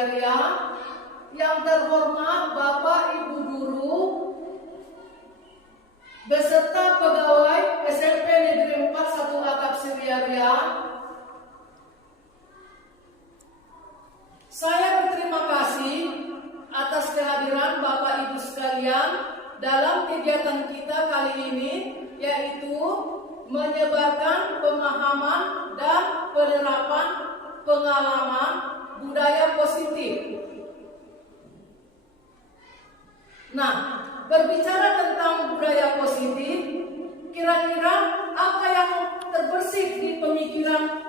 sekalian, yang terhormat Bapak Ibu Guru, beserta pegawai SMP Negeri 4 1 Atap Siriarian, saya berterima kasih atas kehadiran Bapak Ibu sekalian dalam kegiatan kita kali ini, yaitu menyebarkan pemahaman dan penerapan pengalaman budaya positif. Nah, berbicara tentang budaya positif, kira-kira apa yang terbersit di pemikiran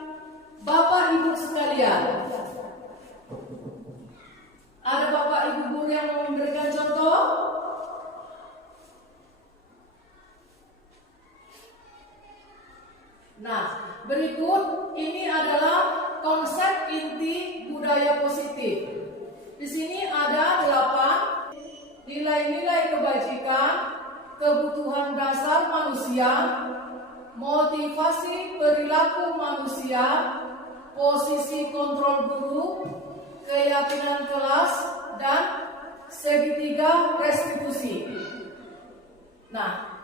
Bapak Ibu sekalian? Ada Bapak Ibu guru yang mau memberikan contoh? Nah, berikut ini adalah konsep inti budaya positif. Di sini ada 8 nilai-nilai kebajikan, kebutuhan dasar manusia, motivasi perilaku manusia, posisi kontrol guru, keyakinan kelas, dan segitiga restitusi. Nah,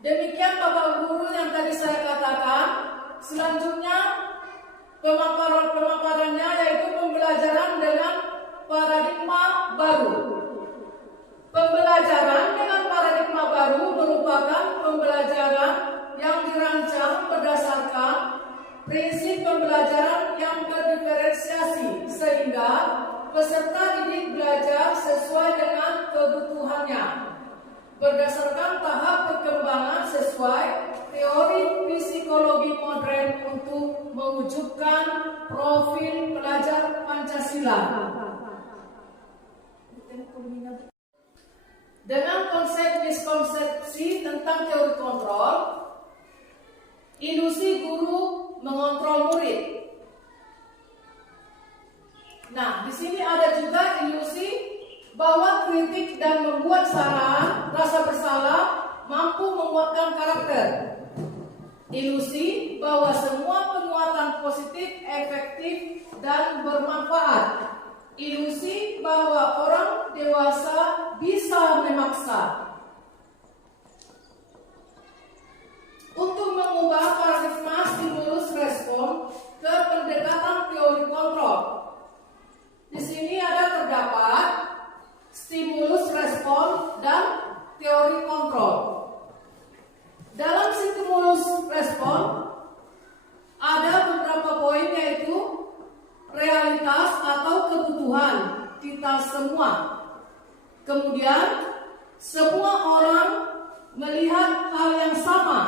demikian Bapak Guru yang tadi saya katakan. Selanjutnya pemaparannya yaitu pembelajaran dengan paradigma baru. Pembelajaran dengan paradigma baru merupakan pembelajaran yang dirancang berdasarkan prinsip pembelajaran yang berdiferensiasi sehingga peserta didik belajar sesuai dengan kebutuhannya berdasarkan tahap perkembangan sesuai teori psikologi modern untuk mewujudkan profil pelajar Pancasila. Dengan konsep miskonsepsi tentang teori kontrol, ilusi guru mengontrol murid. Nah, di sini ada juga ilusi bahwa kritik dan membuat saran, rasa bersalah mampu menguatkan karakter. Ilusi bahwa semua penguatan positif efektif dan bermanfaat. Ilusi bahwa orang dewasa bisa memaksa. Untuk mengubah paradigma stimulus respon ke pendekatan teori kontrol. Di sini terdapat stimulus respon dan teori kontrol. Dalam stimulus respon ada beberapa poin, yaitu realitas atau kebutuhan kita semua. Kemudian semua orang melihat hal yang sama.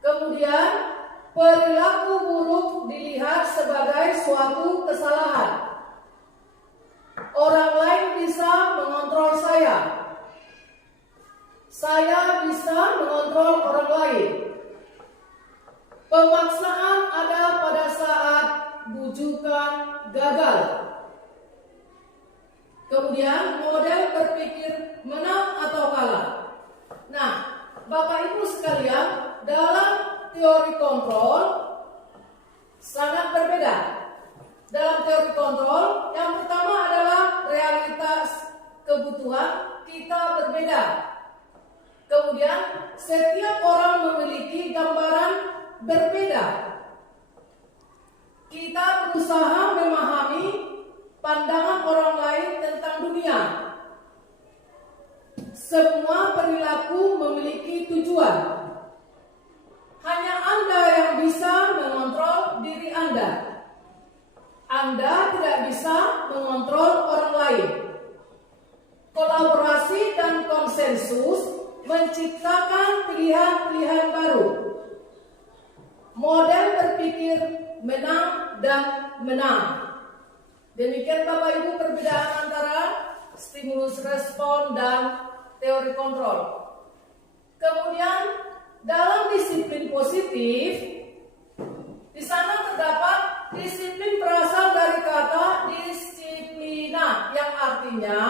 Kemudian perilaku buruk dilihat sebagai suatu kesalahan. Orang lain bisa mengontrol saya. Saya bisa mengontrol orang lain. Pemaksaan ada pada saat bujukan gagal. Kemudian model berpikir menang atau kalah. Nah, Bapak Ibu sekalian, dalam teori kontrol sangat berbeda. Dalam teori kontrol, yang pertama adalah realitas kebutuhan kita berbeda. Kemudian setiap orang memiliki gambaran berbeda. Kita berusaha memahami pandangan orang lain tentang dunia. Semua perilaku memiliki tujuan. Hanya Anda yang bisa mengontrol diri Anda. Anda tidak bisa mengontrol orang lain. Kolaborasi dan konsensus menciptakan pilihan-pilihan baru. Model berpikir menang dan menang. Demikian Bapak Ibu perbedaan antara stimulus respon dan teori kontrol. Kemudian dalam disiplin positif, di sana terdapat disiplin berasal dari kata disiplina yang artinya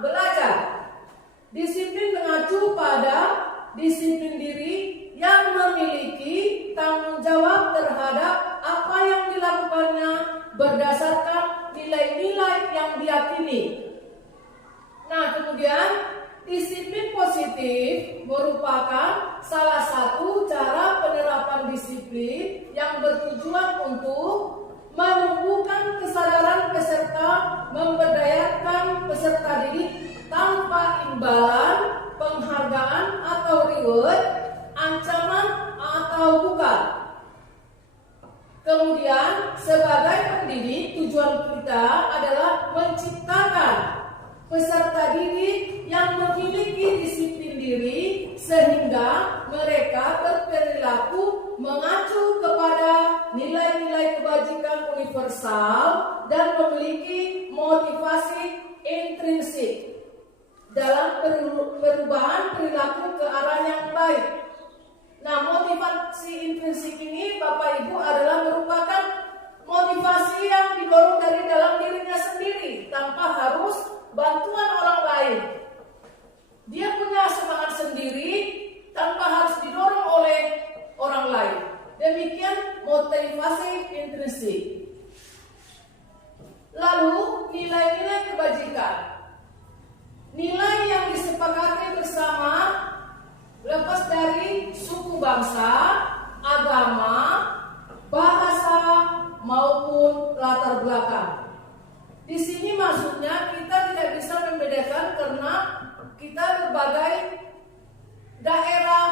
belajar. Disiplin mengacu pada disiplin diri yang memiliki tanggung jawab terhadap apa yang dilakukannya berdasarkan disiplin yang bertujuan untuk menumbuhkan kesadaran peserta, memberdayakan peserta didik tanpa imbalan, penghargaan atau reward, ancaman atau bukan. Kemudian sebagai pendidik, tujuan kita adalah menciptakan peserta didik yang memiliki disiplin diri sehingga mereka berperilaku mengacu kepada nilai-nilai kebajikan universal dan memiliki motivasi intrinsik dalam perubahan perilaku ke arah yang baik. Nah, motivasi intrinsik ini Bapak Ibu adalah merupakan motivasi yang didorong dari dalam dirinya sendiri tanpa harus bantuan orang lain. Dia punya semangat sendiri tanpa harus didorong oleh orang lain. Demikian motivasi intrinsik. Lalu nilai-nilai kebajikan. Nilai yang disepakati bersama lepas dari suku bangsa, agama, bahasa maupun latar belakang. Di sini maksudnya kita tidak bisa membedakan karena kita berbagai daerah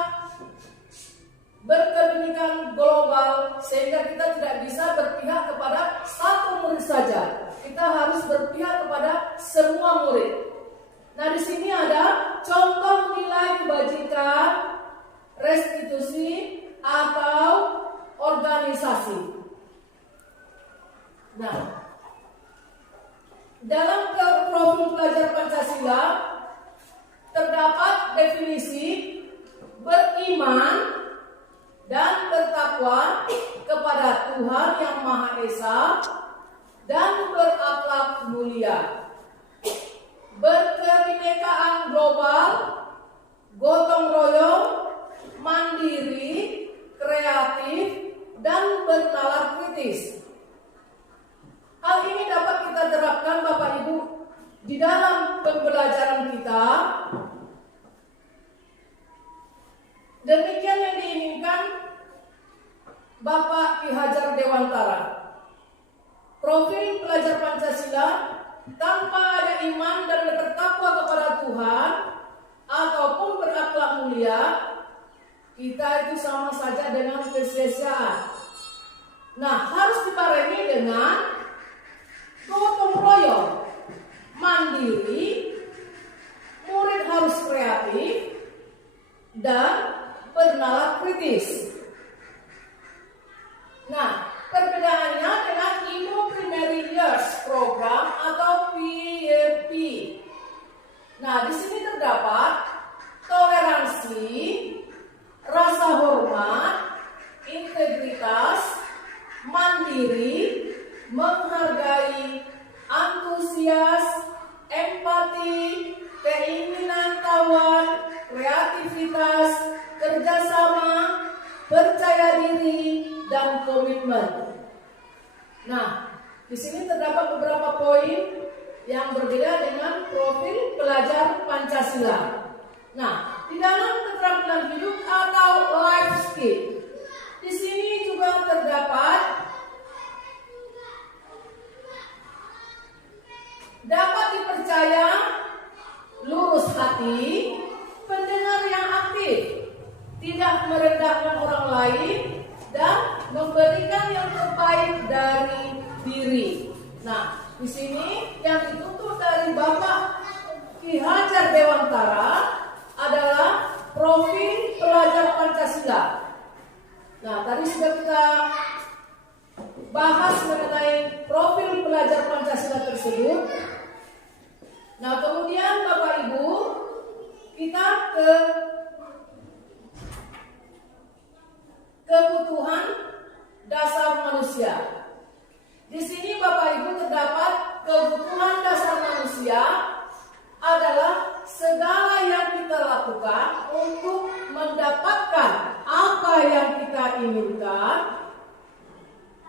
berkebinekaan global sehingga kita tidak bisa berpihak kepada satu murid saja. Kita harus berpihak kepada semua murid. Nah, di sini ada contoh nilai kebajikan, restitusi atau organisasi. Nah, dalam profil pelajar Pancasila terdapat definisi beriman dan bertakwa kepada Tuhan Yang Maha Esa dan berakhlak mulia, berkebinekaan global, gotong royong, mandiri, kreatif, dan bernalar kritis. Hal ini dapat kita terapkan Bapak Ibu di dalam pembelajaran kita. Demikian yang diinginkan Bapak Ki Hajar Dewantara. Profil pelajar Pancasila tanpa ada iman dan bertakwa kepada Tuhan ataupun berakhlak mulia, kita itu sama saja dengan kesia-siaan. Nah, harus dibarengi dengan gotong royong, mandiri, murid harus kreatif, dan bernalar kritis. Nah, perbedaannya dengan Indo Primary Years Program atau PYP. Nah, di sini terdapat toleransi, rasa hormat, integritas, mandiri, menghargai, antusias, empati, keinginan tawar, kreativitas, kerjasama, percaya diri, dan komitmen. Nah, di sini terdapat beberapa poin yang berbeda dengan profil pelajar Pancasila. Nah, di dalam keterampilan hidup atau life skill, di sini juga terdapat dapat dipercaya, lurus hati, pendengar yang aktif, tidak merendahkan orang lain, dan memberikan yang terbaik dari diri. Nah, di sini yang dituntut dari Bapak Ki Hajar Dewantara adalah profil pelajar Pancasila. Nah, tadi sudah kita bahas mengenai profil pelajar Pancasila tersebut. Nah, kemudian Bapak Ibu, kita ke kebutuhan dasar manusia. Di sini Bapak Ibu terdapat kebutuhan dasar manusia adalah segala yang kita lakukan untuk mendapatkan apa yang kita inginkan.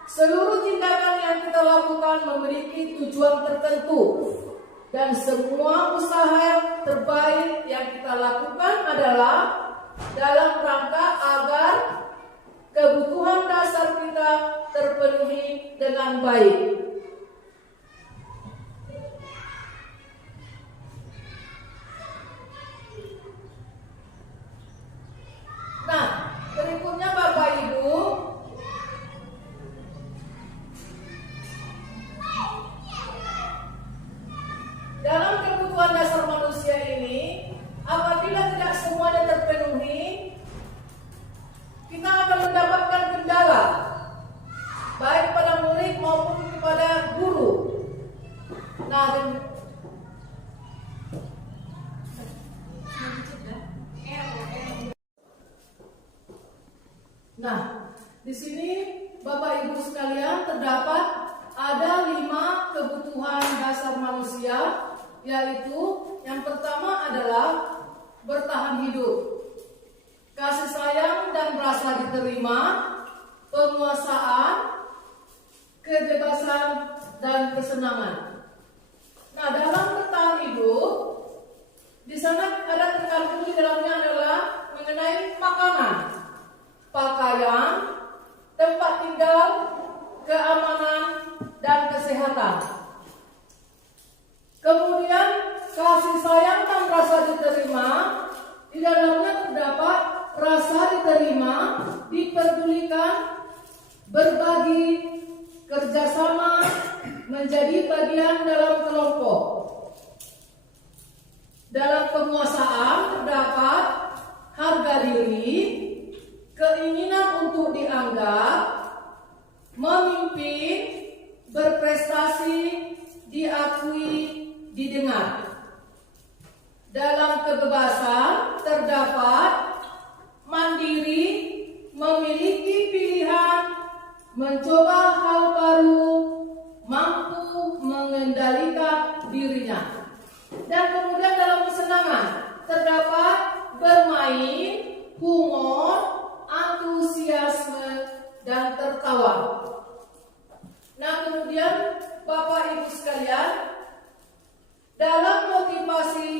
Seluruh tindakan yang kita lakukan memiliki tujuan tertentu, dan semua usaha yang terbaik yang kita lakukan adalah dalam rangka agar kebutuhan terpenuhi dengan baik. Nah, berikutnya Bapak Ibu, dalam kebutuhan dasar manusia ini, apabila tidak semuanya terpenuhi, kita akan mendapatkan kendala, baik pada murid maupun kepada guru. Nah, di sini Bapak Ibu sekalian terdapat ada 5 kebutuhan dasar manusia, yaitu yang pertama adalah bertahan hidup, kasih sayang dan rasa diterima, penguasaan, kebebasan dan kesenangan. Nah, dalam bertahan hidup, di sana ada terkandung di dalamnya adalah mengenai makanan, pakaian, tempat tinggal, keamanan, dan kesehatan. Kemudian kasih sayang dan rasa diterima, di dalamnya terdapat rasa diterima, diperdulikan, berbagi, kerjasama, menjadi bagian dalam kelompok. Dalam penguasaan terdapat harga diri, keinginan untuk dianggap, memimpin, berprestasi, diakui, didengar. Dalam kebebasan terdapat mandiri, memiliki pilihan, mencoba hal baru, mampu mengendalikan dirinya. Dan kemudian dalam kesenangan terdapat bermain, humor, antusiasme, dan tertawa. Nah, kemudian Bapak Ibu sekalian, dalam motivasi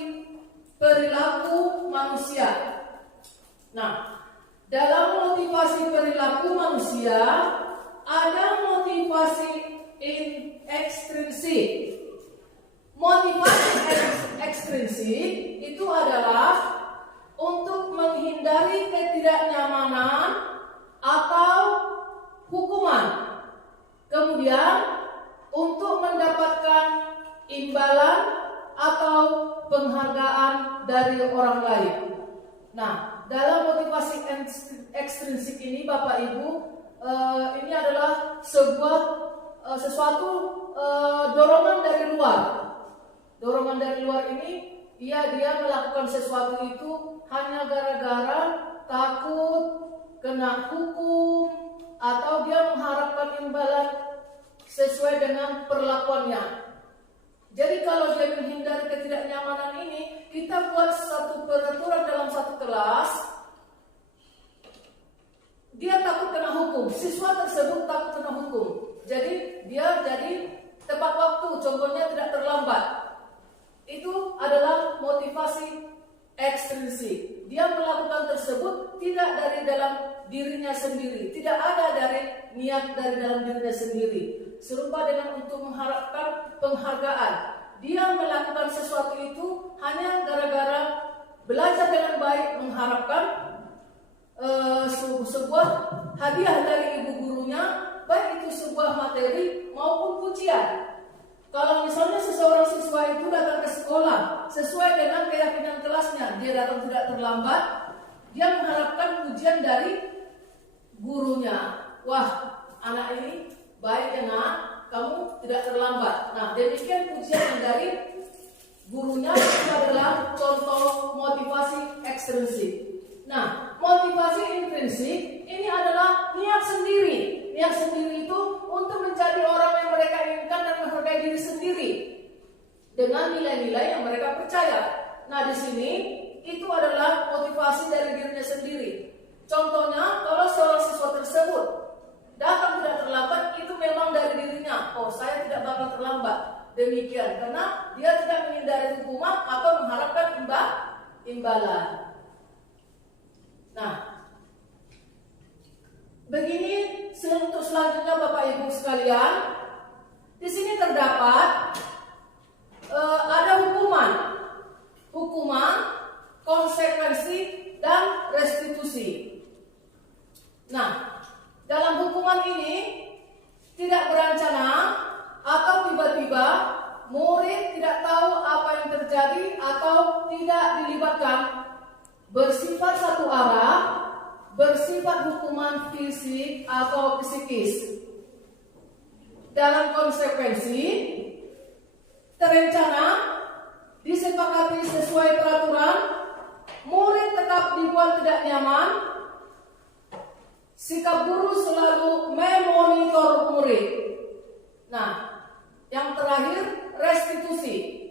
perilaku manusia. Nah, dalam motivasi perilaku manusia ada motivasi ekstrinsik. Motivasi ekstrinsik itu adalah untuk menghindari ketidaknyamanan atau hukuman. Kemudian untuk mendapatkan imbalan atau penghargaan dari orang lain. Nah, dalam motivasi ekstrinsik ini Bapak Ibu, ini adalah sesuatu dorongan dari luar. Dorongan dari luar ini dia melakukan sesuatu itu hanya gara-gara takut kena hukum atau dia mengharapkan imbalan sesuai dengan perlakuannya. Jadi kalau dia menghindari ketidaknyamanan ini, kita buat satu peraturan dalam satu kelas, dia takut kena hukum, siswa tersebut takut kena hukum. Jadi dia tepat waktu, contohnya tidak terlambat. Itu adalah motivasi ekstrinsik. Dia melakukan tersebut tidak dari dalam dirinya sendiri, tidak ada dari niat dari dalam dirinya sendiri. Serupa dengan untuk mengharapkan penghargaan. Dia melakukan sesuatu itu hanya gara-gara belajar dengan baik, mengharapkan sebuah hadiah dari ibu gurunya, baik itu sebuah materi maupun pujian. Kalau misalnya seseorang siswa itu datang ke sekolah sesuai dengan keyakinan kelasnya, dia datang tidak terlambat, dia mengharapkan pujian dari gurunya. Wah, anak ini baik ya nak, kamu tidak terlambat. Nah, demikian pujian dari gurunya itu adalah contoh motivasi ekstrinsik. Nah, motivasi intrinsik ini adalah niat sendiri. Niat sendiri itu untuk menjadi orang yang mereka inginkan dan menghargai diri sendiri dengan nilai-nilai yang mereka percaya. Nah, di sini itu adalah motivasi dari dirinya sendiri. Contohnya, kalau seorang siswa tersebut datang tidak terlambat, itu memang dari dirinya. Oh, saya tidak bakal terlambat. Demikian, karena dia tidak menghindari hukuman atau mengharapkan imbalan. Nah, begini untuk selanjutnya Bapak Ibu sekalian, di sini terdapat ada hukuman, konsekuensi, dan restitusi. Nah, dalam hukuman ini tidak berencana atau tiba-tiba murid tidak tahu apa yang terjadi atau tidak dilibatkan, bersifat satu arah, bersifat hukuman fisik atau psikis. Dalam konsekuensi, terencana, disepakati sesuai peraturan, murid tetap dibuat tidak nyaman, sikap guru selalu memonitor murid. Nah, yang terakhir, restitusi.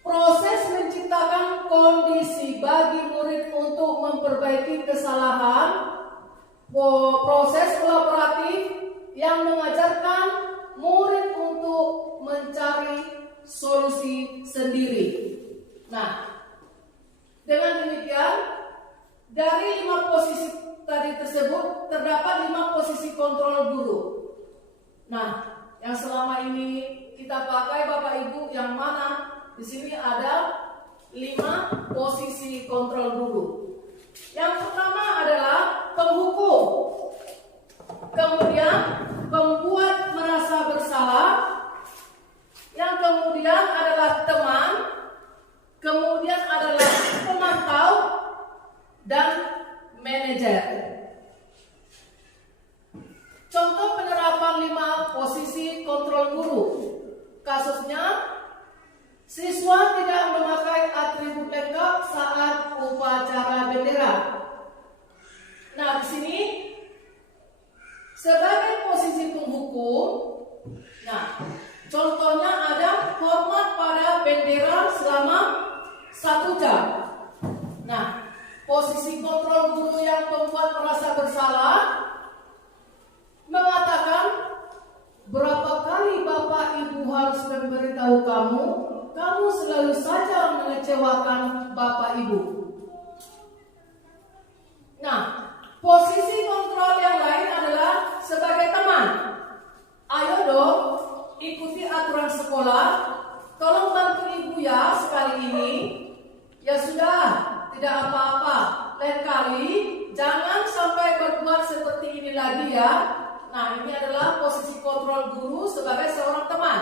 Proses menciptakan kondisi bagi murid untuk memperbaiki kesalahan, proses kolaboratif yang mengajarkan murid untuk mencari solusi sendiri. Nah, dengan demikian, dari 5 posisi tadi tersebut terdapat 5 posisi kontrol guru. Nah, yang selama ini kita pakai Bapak Ibu yang mana? Di sini ada 5 posisi kontrol guru. Yang pertama adalah penghukum, kemudian pembuat merasa bersalah, yang kemudian adalah teman, kemudian adalah pemantau, dan manajer. Contoh penerapan 5 posisi kontrol guru. Kasusnya, siswa tidak memakai atribut lengkap saat upacara bendera. Nah, di sini sebagai posisi penghukum, nah, contohnya ada hormat pada bendera selama 1 jam. Nah, posisi kontrol guru yang membuat merasa bersalah mengatakan, berapa kali Bapak Ibu harus memberitahu kamu selalu saja mengecewakan Bapak Ibu. Nah, posisi kontrol yang lain adalah sebagai teman. Ayo dong, ikuti aturan sekolah. Tolong bantu ibu ya sekali ini. Ya sudah, tidak apa-apa. Lain kali jangan sampai berbuat seperti ini lagi ya. Nah, ini adalah posisi kontrol guru sebagai seorang teman.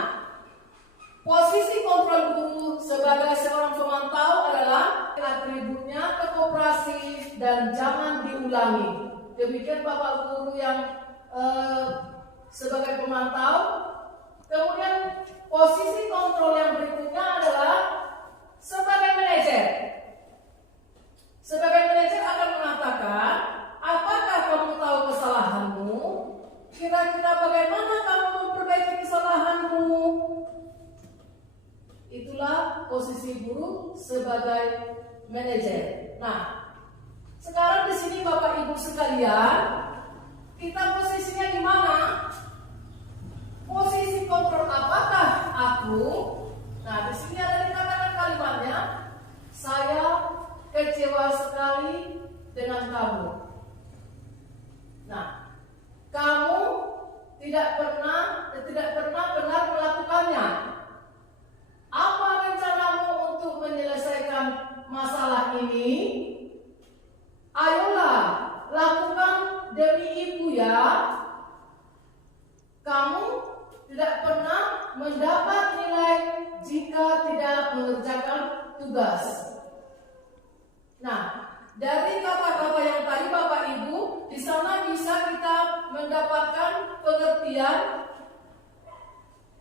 Posisi kontrol guru sebagai seorang pemantau adalah atributnya kooperasi dan jangan diulangi. Demikian Bapak Guru yang sebagai pemantau. Kemudian posisi kontrol yang berikutnya adalah sebagai manajer. Sebagai manajer akan mengatakan, apakah kamu tahu kesalahanmu? Kira-kira bagaimana kamu memperbaiki kesalahanmu? Itulah posisi guru sebagai manajer. Nah, sekarang di sini Bapak Ibu sekalian, kita posisinya di mana? Posisi kontrol apakah aku? Nah, di sini ada dikatakan kalimatnya, saya kecewa sekali dengan kamu. Nah, kamu tidak pernah benar melakukannya. Apa rencanamu untuk menyelesaikan masalah ini? Ayolah, lakukan demi ibu ya. Kamu tidak pernah mendapat nilai jika tidak mengerjakan tugas. Nah, dari kata-kata yang tadi Bapak Ibu, di sana bisa kita mendapatkan pengertian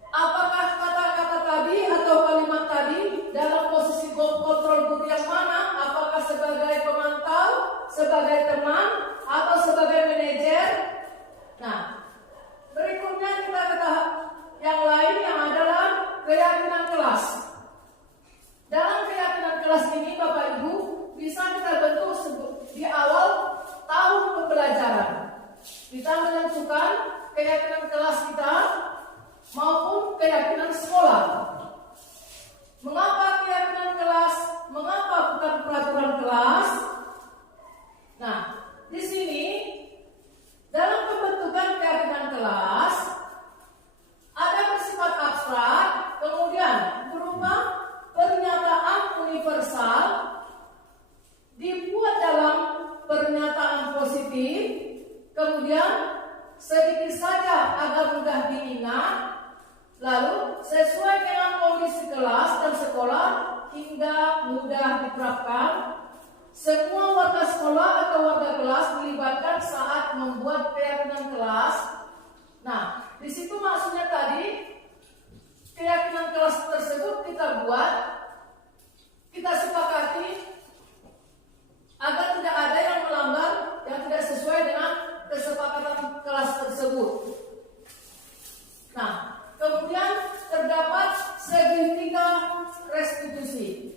apakah kata-kata tadi atau kalimat tadi dalam posisi kontrol guru yang mana? Apakah sebagai pemantau, sebagai teman, atau sebagai manajer? Nah, berikutnya kita ke tahap yang lain yang adalah keyakinan kelas. Dalam keyakinan kelas ini Bapak Ibu bisa kita bentuk di awal tahun pembelajaran. Kita menentukan keyakinan kelas kita maupun keyakinan sekolah. Mengapa keyakinan kelas? Mengapa bukan peraturan kelas? Nah, di sini dalam pembentukan sedikit saja agar mudah diingat, lalu sesuai dengan kondisi kelas dan sekolah hingga mudah diterapkan. Semua warga sekolah atau warga kelas dilibatkan saat membuat keyakinan kelas. Nah, di situ maksudnya tadi keyakinan kelas tersebut kita buat, kita sepakati agar tidak ada yang melanggar yang tidak sesuai dengan kesepakatan kelas tersebut. Nah, kemudian terdapat segitiga restitusi.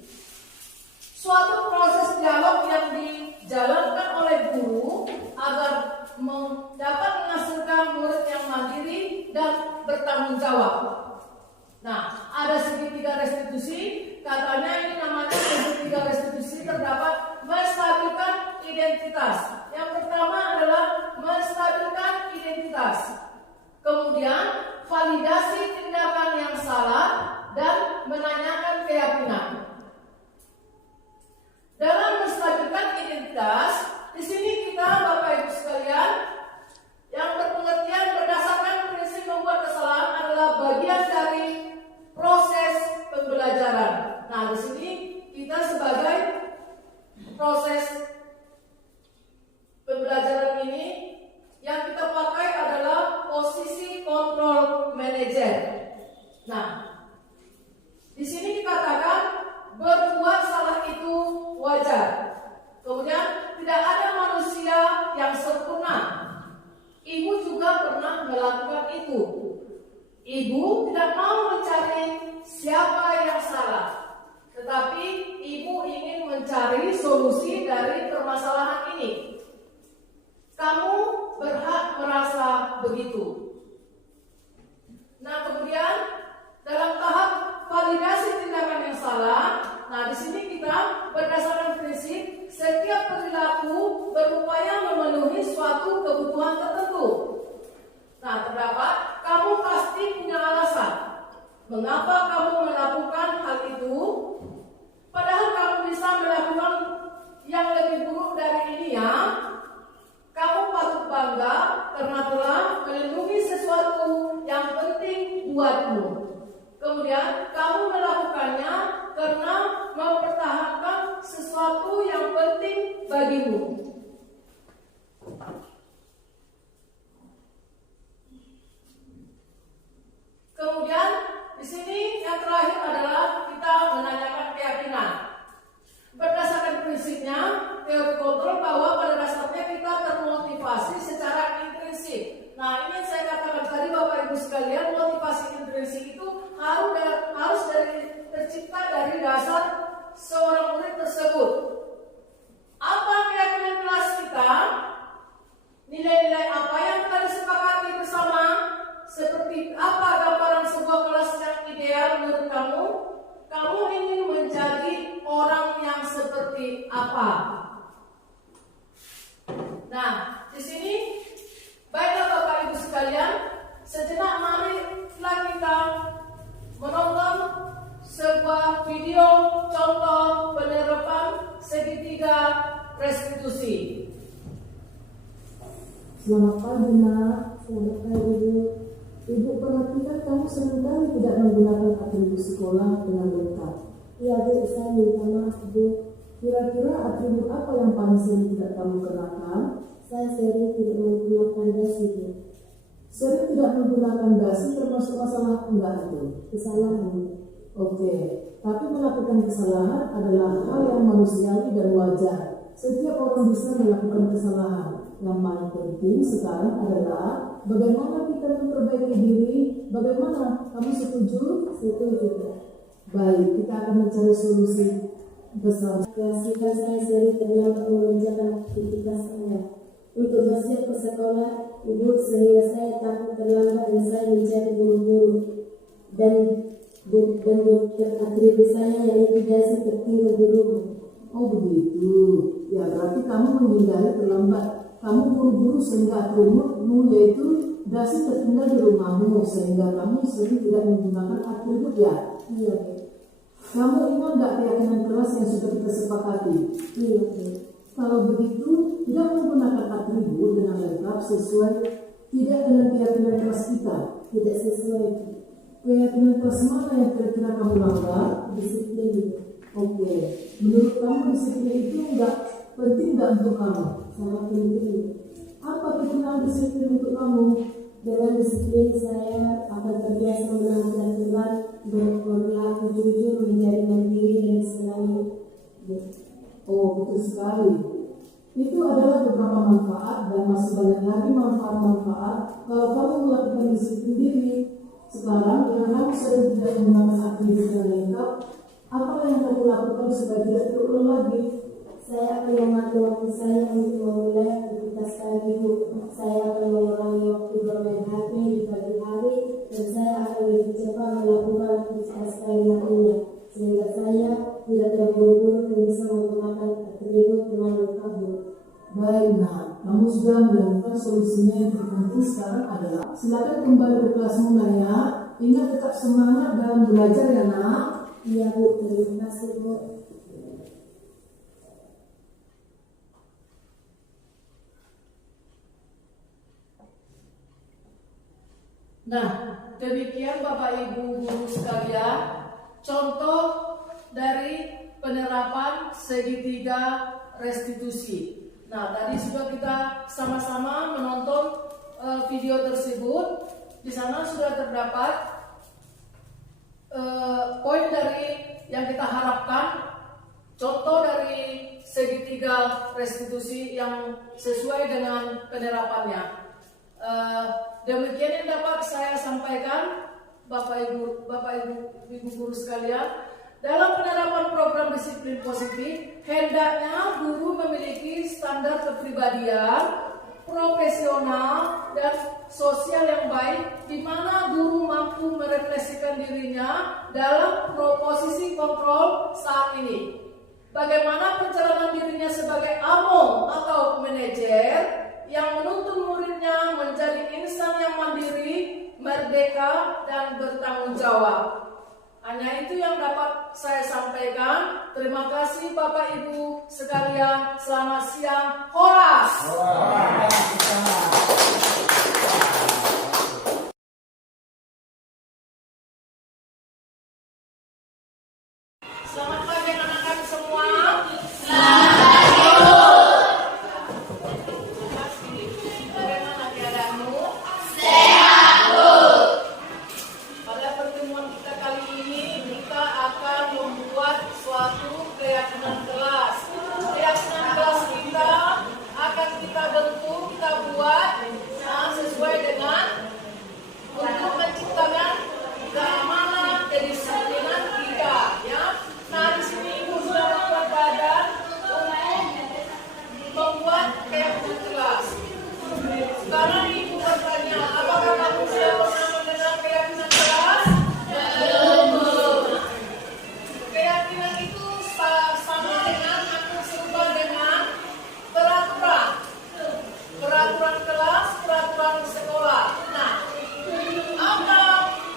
Suatu proses dialog yang dijalankan oleh guru agar dapat menghasilkan murid yang mandiri dan bertanggung jawab. Nah, ada segitiga restitusi. Katanya ini namanya segitiga restitusi terdapat menstabilkan identitas. Yang pertama adalah menstabilkan identitas. Kemudian validasi tindakan yang salah dan menanyakan keyakinan. Dalam menstabilkan identitas, di sini kita Bapak Ibu sekalian yang berpengertian berdasarkan prinsip membuat kesalahan adalah bagian dari proses pembelajaran. Nah, di sini kita sebagai proses pembelajaran ini yang kita pakai adalah posisi control manager. Nah, di sini dikatakan berbuat salah itu wajar. Kemudian tidak ada manusia yang sempurna. Ibu juga pernah melakukan itu. Ibu tidak mau mencari siapa yang salah, tetapi ibu ingin mencari solusi dari permasalahan ini. Kamu berhak merasa begitu. Nah, kemudian dalam tahap validasi tindakan yang salah, nah di sini kita berdasarkan prinsip setiap perilaku berupaya memenuhi suatu kebutuhan tertentu. Nah, terdapat kamu pasti punya alasan mengapa kamu melakukan hal itu, padahal kamu bisa melakukan yang lebih buruk dari ini ya. Kamu patut bangga karena telah melindungi sesuatu yang penting buatmu. Kemudian kamu melakukannya karena mempertahankan sesuatu yang penting bagimu. Kemudian di sini yang terakhir adalah kita menanyakan keyakinan. Berdasarkan prinsipnya teori kontrol bahwa pada dasarnya kita termotivasi secara intrinsik. Nah, ini saya katakan tadi Bapak Ibu sekalian, motivasi intrinsik itu harus tercipta dari dasar seorang murid tersebut. Apa keyakinan kelas kita? Nilai-nilai apa yang telah disepakati bersama? Seperti apa gambaran sebuah kelas yang ideal menurut kamu? Kamu ingin menjadi orang yang seperti apa? Nah, di sini baiklah Bapak Ibu sekalian, sejenak marilah kita menonton sebuah video contoh penerapan segitiga restitusi. Selamat pagi, Nak. Selamat pagi, Ibu. Ibu perhatikan kamu seringkali tidak menggunakan atribut sekolah dengan lengkap. Iya, Bu, saya minta maaf, Bu. Kira-kira atribut apa yang paling sering tidak kamu kenakan? Saya sering tidak menggunakan dasi, Bu. Sering tidak menggunakan dasi termasuk masalah enggak itu? Kesalahan. Oke, tapi melakukan kesalahan adalah hal yang manusiawi dan wajar. Setiap orang bisa melakukan kesalahan. Yang paling penting sekarang adalah bagaimana kita memperbaiki diri. Bagaimana? Kamu setuju? Setuju. Baik, kita akan mencari solusi bersama. Ketika saya sering terlambat mengerjakan aktivitas saya untuk bersiap ke sekolah, Ibu, sehingga saya takut terlambat dan saya menjadi buru-buru dan atribut saya yaitu dasi tertinggal di rumah. Oh begitu, ya berarti kamu menghindari terlambat. Kamu buru-buru sehingga atributmu yaitu dasi tertinggal di rumahmu, sehingga kamu sering tidak menggunakan atribut ya? Iya. Kamu ingat gak keyakinan kelas yang sudah kita sepakati? Iya. Kalau begitu, tidak menggunakan atribut dengan lengkap sesuai tidak dengan keyakinan kelas kita. tidak sesuai Keyakinan kelas mana yang kira-kira kamu langgar? disiplin. Oke, menurut kamu disiplin itu enggak penting enggak untuk kamu? Sangat penting. Apa kegunaan disiplin untuk kamu? Dengan disiplin saya akan terbiasa menahan aturan, berperilaku jujur, menjadi mandiri dan selalu. Oh, betul sekali. Itu adalah beberapa manfaat dan masih banyak lagi manfaat-manfaat kalau kamu melakukan disiplin diri. Sekarang dengan kamu sering tidak menggunakan atribut yang lengkap, apa yang kamu lakukan supaya tidak terulang lagi? Saya akan mengatur waktu saya untuk memulai aktivitas pagi. Saya akan mengurangi waktu bermain HP di pagi hari dan saya akan lebih cepat melakukan aktivitas pagi harinya sehingga saya tidak terburu-buru dan bisa menggunakan atribut dengan lengkap. Baik, nah, kamu sudah melakukan solusinya. Yang terpenting sekarang adalah silakan kembali ke kelasmu, Naya. Ingat tetap semangat dalam belajar ya, nak. Iya Bu, terima kasih Bu. Nah, demikian Bapak Ibu guru sekalian, contoh dari penerapan segitiga restitusi. Nah, tadi sudah kita sama-sama menonton video tersebut. Di sana sudah terdapat poin dari yang kita harapkan, contoh dari segitiga restitusi yang sesuai dengan penerapannya. Demikian yang dapat saya sampaikan, Bapak Ibu guru sekalian. Dalam penerapan program disiplin positif, hendaknya guru memiliki standar kepribadian, profesional, dan sosial yang baik, di mana guru mampu merefleksikan dirinya dalam posisi kontrol saat ini. Bagaimana perjalanan dirinya sebagai AMO atau manajer yang menuntun muridnya menjadi insan yang mandiri, merdeka, dan bertanggung jawab. Hanya itu yang dapat saya sampaikan. Terima kasih Bapak Ibu sekalian. Selamat siang. Horas. Selamat pagi anak-anak semua. Bagaimana keadaanmu? Pada pertemuan kita kali ini, kita akan membuat suatu keyakinan kelas. Keyakinan kelas kita akan kita bentuk, kita buat sesuai dengan untuk menciptakan keamanan, kedisiplinan kita, ya. Nah, di sini Ibu sudah membuat badan untuk membuat keyakinan kelas. Sekarang Ibu bertanya, apakah kamu sudah pernah mendengar keyakinan kelas? Belum. Keyakinan itu sama dengan atau serupa dengan peraturan. Peraturan kelas, peraturan sekolah. Nah, apa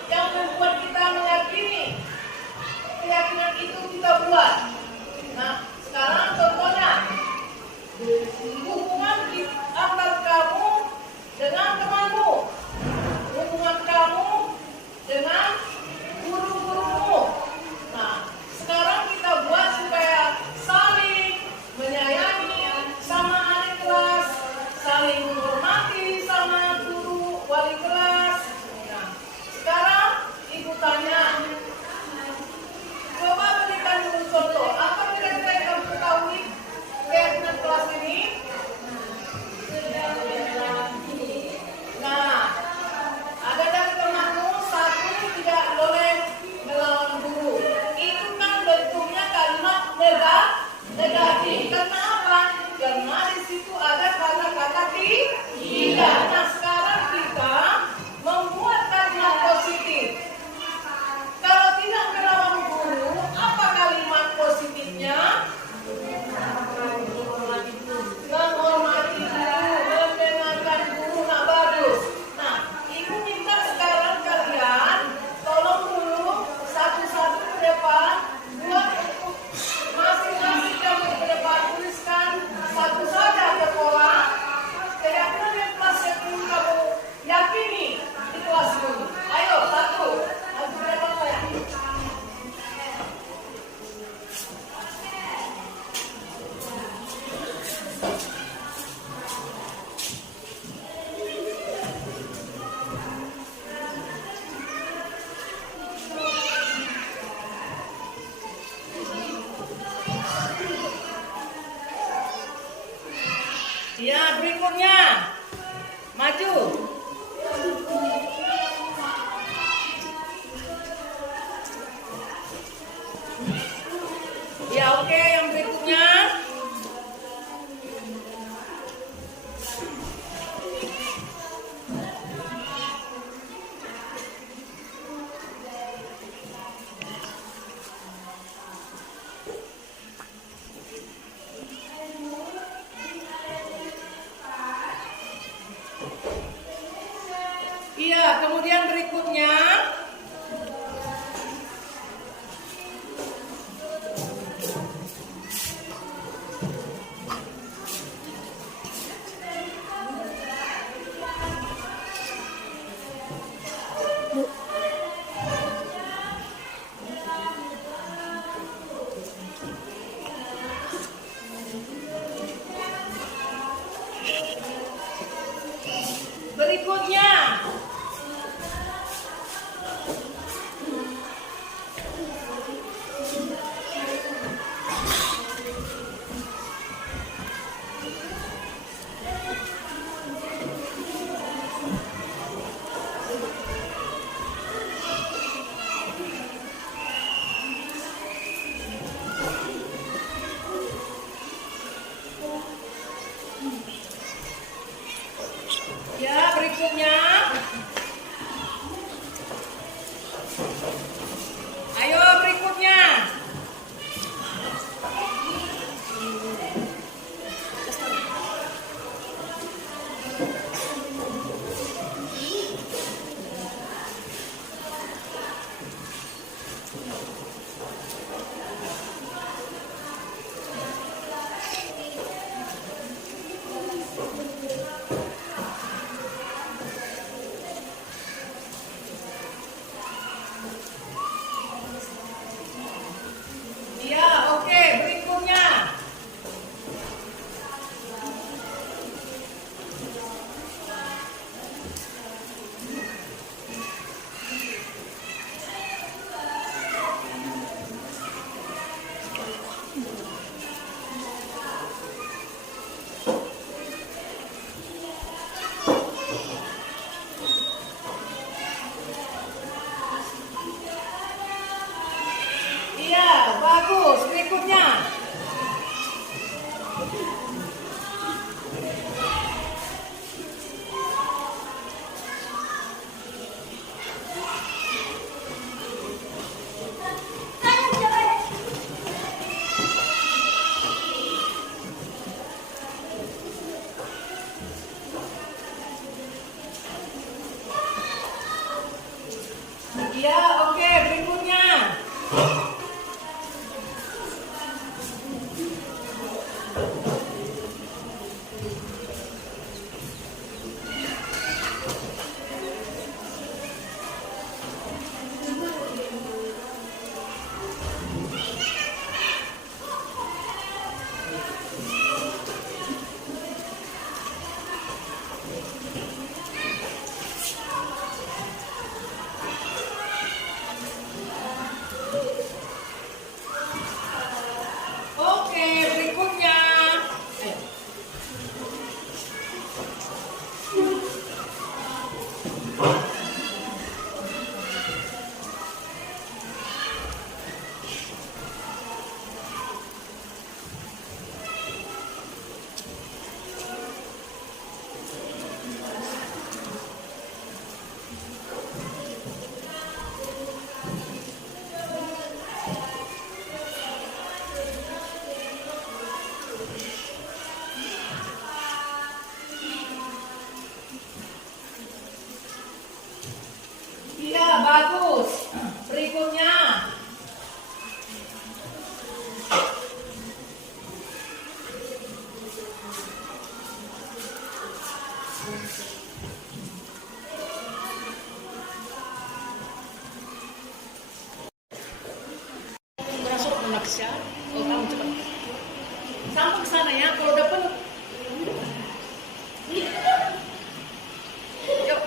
yang membuat kita meyakini keyakinan itu kita buat? Nah, sekarang contohnya hubungan antar kamu dengan temanmu, hubungan kamu dengan guru-gurumu. Nah, sekarang kita buat supaya saling menyayangi sama adik kelas, saling menghormati sama guru wali kelas. Nah, sekarang Ibu tanya, coba berikan dulu contoh. Apa kira-kira yang kamu ketahui keyakinan kelas ini? Nah, ada dari temanmu satu tidak Iya, kemudian berikutnya berikutnya ya, berikutnya. Ayo berikutnya. Iya, oke, berikutnya. Iya, bagus. Berikutnya. Iya, oke, berikutnya. Oke, berikutnya. Iya, bagus. Berikutnya. Masuk Malaysia. Oh, kamu cepat. Sampai ke sana ya. Kalau udah penuh. Yuk.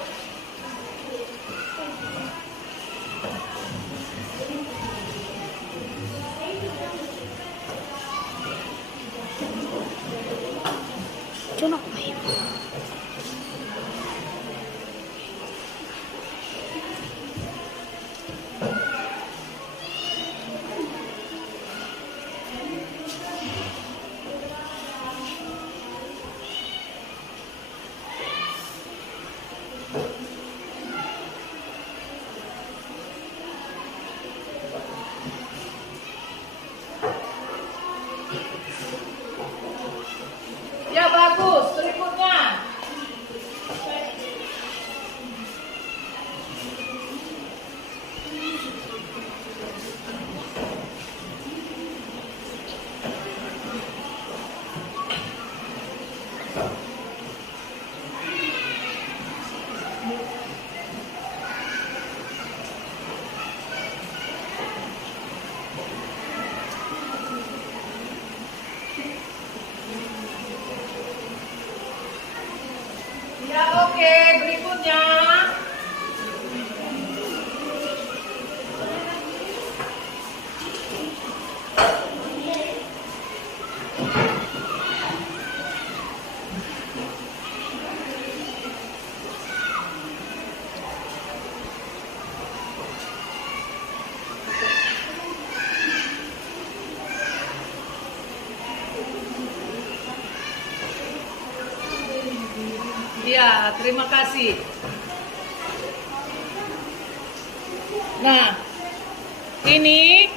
Ya, terima kasih. Nah, ini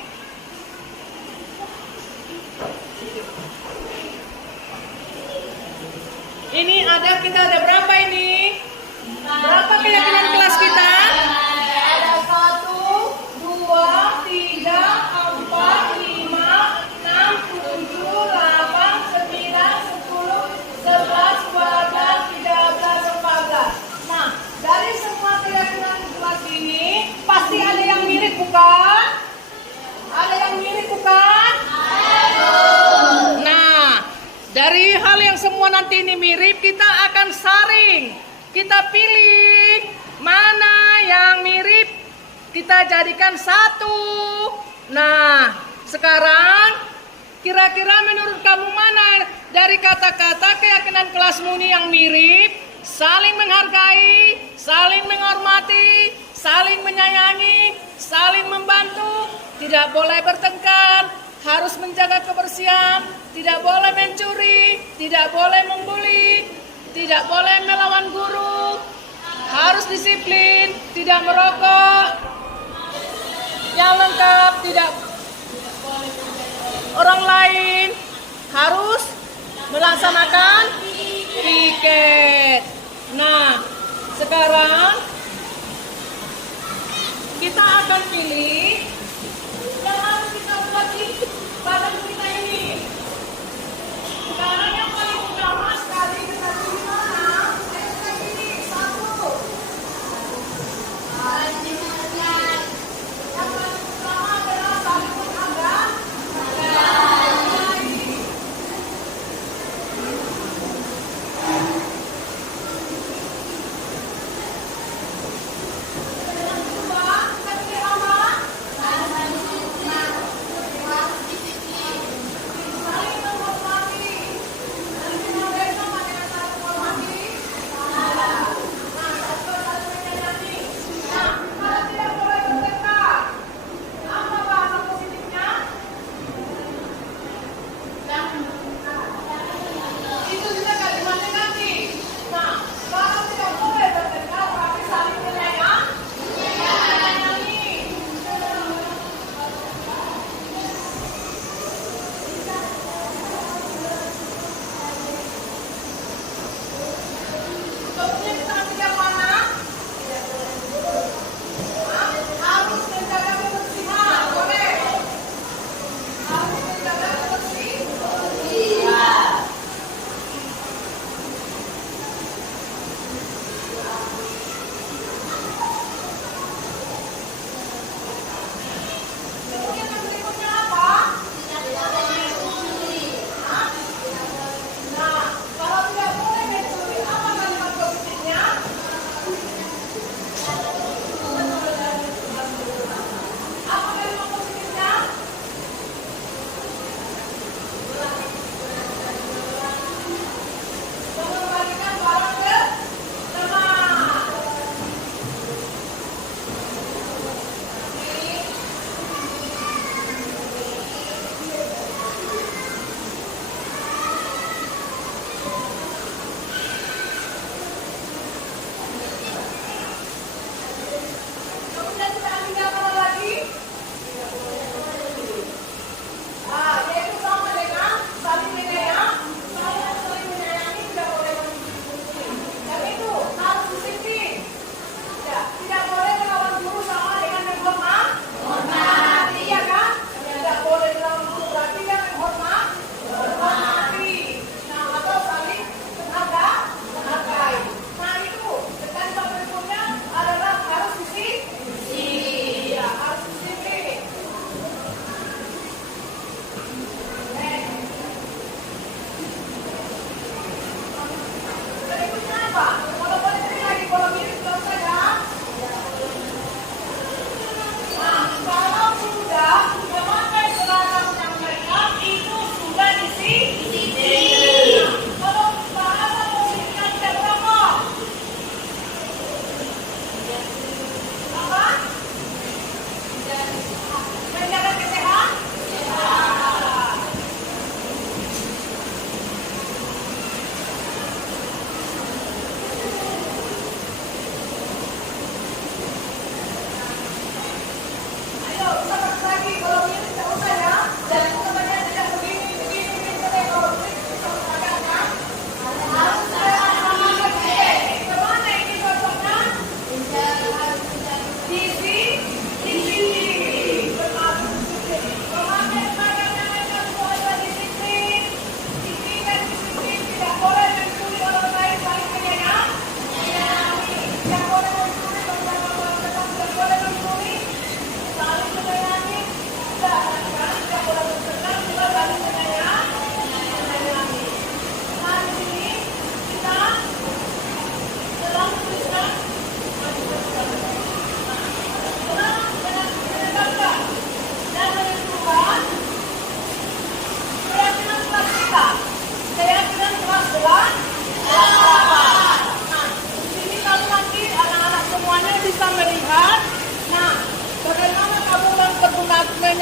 kita ada berapa ini? Berapa keyakinan kelas kita? Ada 1, 2, 3, 4, 5, 6, 7, 8, 9, 10, 11, 12, 13, 14. Nah, dari semua keyakinan kelas ini pasti ada yang mirip bukan? Ada yang mirip bukan? Nah, dari hal yang semua nanti ini mirip, kita akan saring. Kita pilih mana yang mirip, kita jadikan satu. Nah, sekarang kira-kira menurut kamu mana dari kata-kata keyakinan kelasmu ini yang mirip? Saling menghargai, saling menghormati, saling menyayangi, saling membantu, tidak boleh bertengkar, harus menjaga kebersihan, tidak boleh mencuri, tidak boleh membuli, tidak boleh melawan guru, harus disiplin, tidak merokok, yang lengkap, tidak orang lain, harus melaksanakan piket. Nah, sekarang kita akan pilih yang harus kita buat di badan kita ini. Sekarang yang paling utama sekali kita pilih mana? Ayo kita pilih satu. Yang paling utama adalah saling menghargai.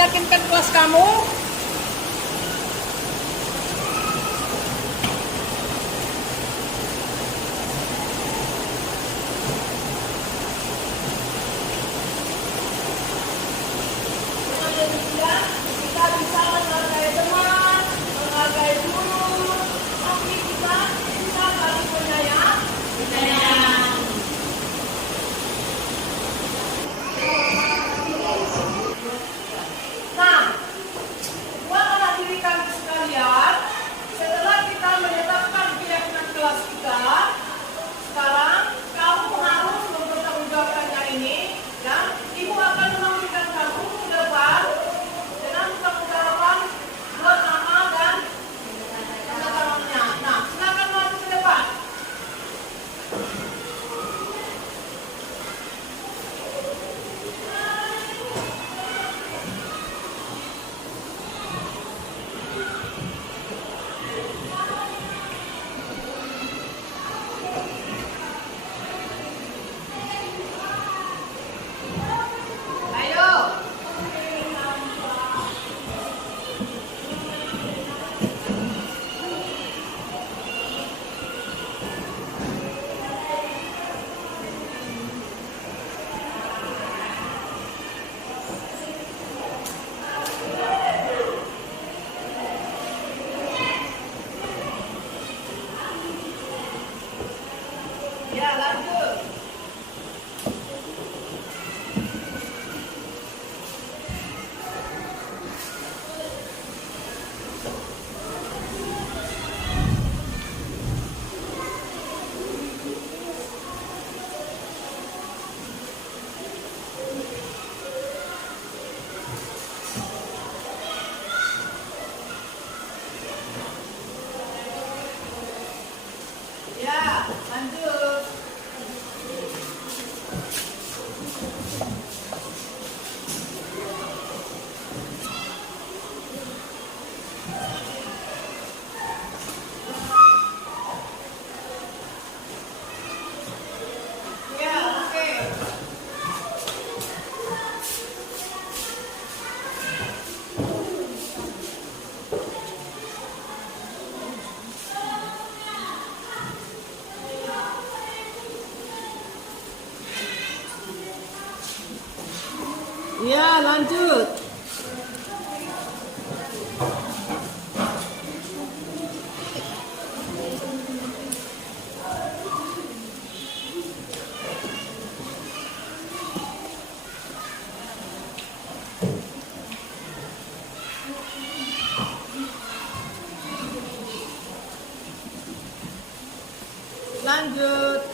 meyakinkan kelas kamu? Dengan demikian, kita bisa menghargai teman, menghargai guru, tapi kita saling penyayang. Nah, buat anak didik kami sekalian, setelah kita menetapkan keyakinan kelas kita, sekarang kamu harus mempertanggungjawabkannya ini, ya. Ibu akan memanggilkan kamu ke depan dengan pertanggungjawaban buat nama dan tanda tangannya. Nah, silakan maju ke depan. Ayo. Ya, lanjut. Ya, lanjut. Ya, oke. Ya, lanjut. Lanjut.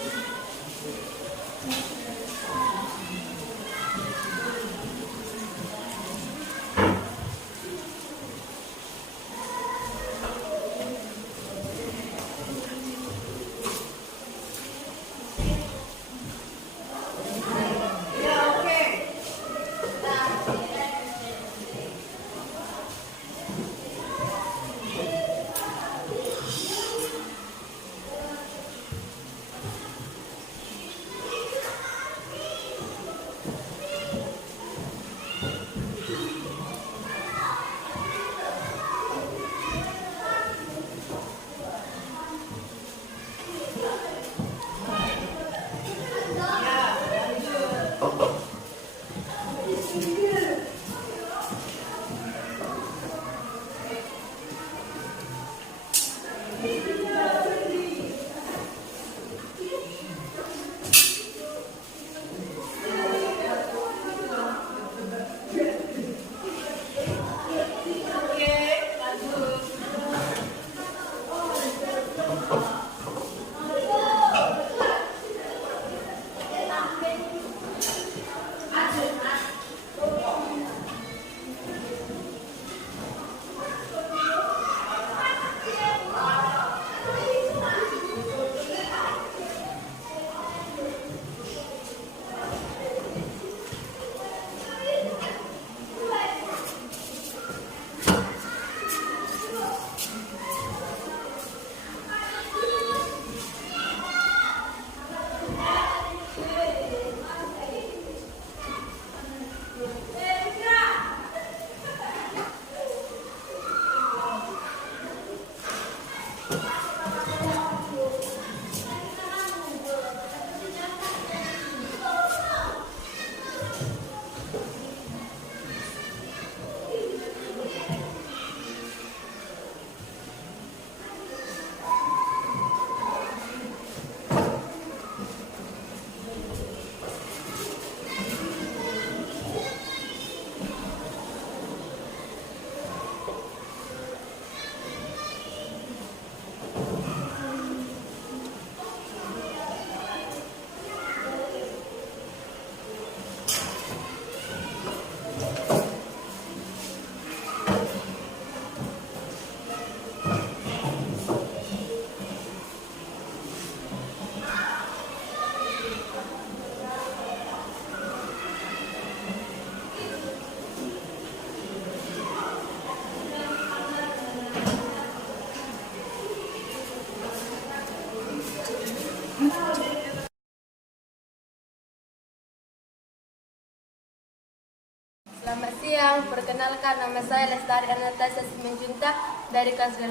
Selamat siang, perkenalkan nama saya Lestari Anastasia Simanjunta dari kelas 8.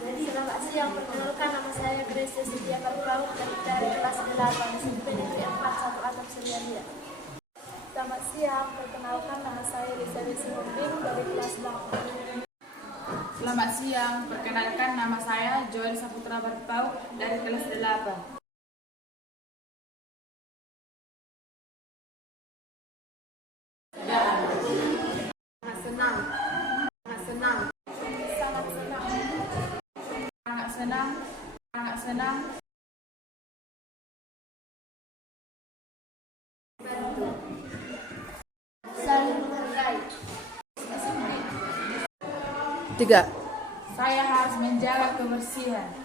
Selamat siang, perkenalkan nama saya Grace Setia Parpau dari kelas 8 SPDP 41 Atap Surialia. Selamat siang, perkenalkan nama saya Lisa Sihombing dari kelas 8. Selamat siang, perkenalkan nama saya Joel Saputra Barpau dari kelas 8. Sangat senang. Sangat senang. Sangat senang. Sangat senang, sangat senang. Saling menghargai. 3. Saya harus menjaga kebersihan.